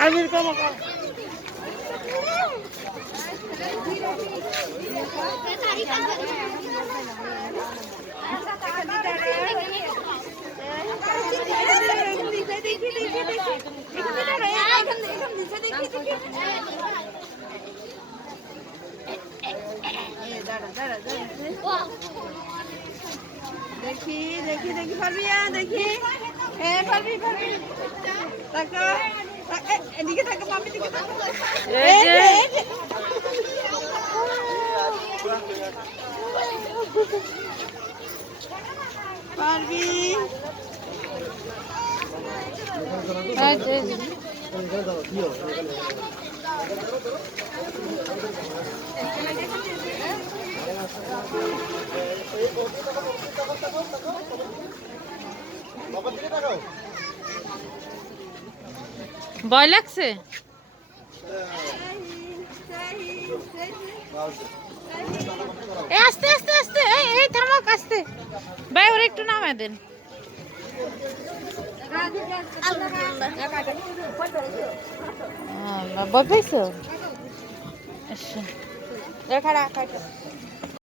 आमिर का मकान देखी देखी देखी परबिया देखी ए परबी परबी ताको এদিকে তাকা মামি দিকে তাকা এই যে পারবি এই যে ভয় লাগছে আস্তে আস্তে আস্তে এই থামাক আস্তে ভাই ওর একটু নামায় দেন ভয় পাইছো আচ্ছা দেখা রাখা